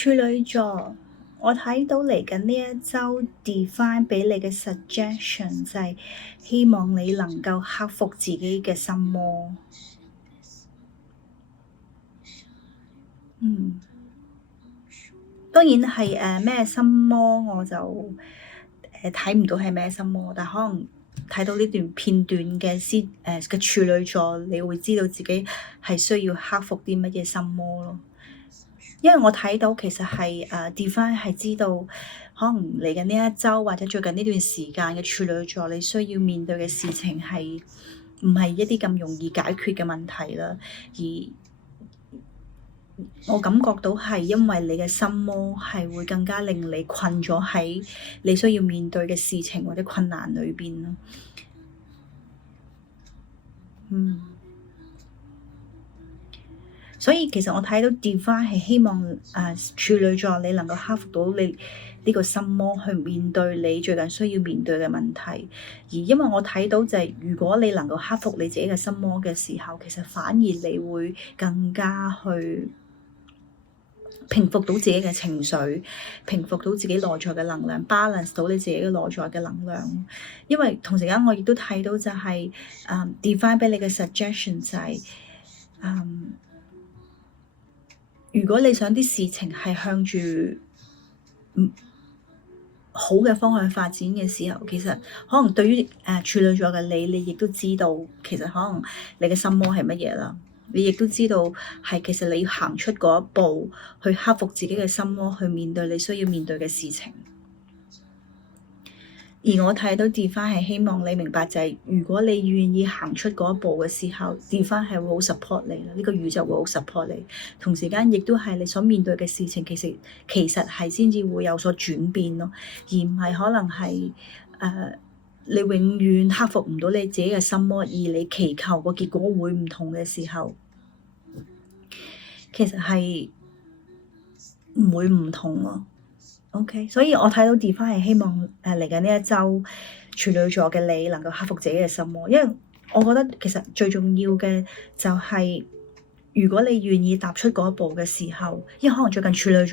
處女座，我睇到嚟緊呢一周 Divine 俾你嘅 suggestion 就係希望你能夠克服自己嘅心魔。當然係咩心魔我就睇唔到係咩心魔，但可能睇到呢段片段嘅處女座，你會知道自己係需要克服啲乜嘢心魔咯。因為我睇到其實係Divine 係知道，可能嚟緊呢一週或者最近呢段時間嘅處女座，你需要面對嘅事情係唔係一啲咁容易解決嘅問題啦。而我感覺到係因為你嘅心魔係會更加令你困咗喺你需要面對嘅事情或者困難裏邊咯。所以其實我睇到 Divine 係希望處女座你能夠克服到你呢個心魔，去面對你最近需要面對嘅問題。而因為我睇到就係如果你能夠克服你自己嘅心魔嘅時候，其實反而你會更加去平復到自己嘅情緒，平復到自己內在嘅能量 balance 到你自己嘅內在嘅能量。因為同時間我亦都睇到就係Divine 俾你嘅 suggestion 就係如果你想啲事情係向住好嘅方向發展嘅時候，其實可能對於處女座嘅你亦都知道，其實可能你嘅心魔係乜嘢啦。你亦都知道係其實你要行出嗰一步，去克服自己嘅心魔，去面對你需要面對嘅事情。而我睇到 Divine 係希望你明白就係，如果你願意行出嗰一步嘅時候，Divine 係會好 support 你啦。呢個宇宙會好 support你，同時間亦都係你所面對嘅事情，其實係先至會有所轉變咯，而唔係可能係你永遠克服唔到你自己嘅心魔，而你祈求個結果會唔同嘅時候，其實係唔會唔同咯。OK，所以我睇到 Divine 係希望嚟緊呢一週處女座嘅你能夠克服自己嘅心魔，因為我覺得其實最重要嘅就係如果你願意踏出嗰一步嘅時候，因為可能最近處女座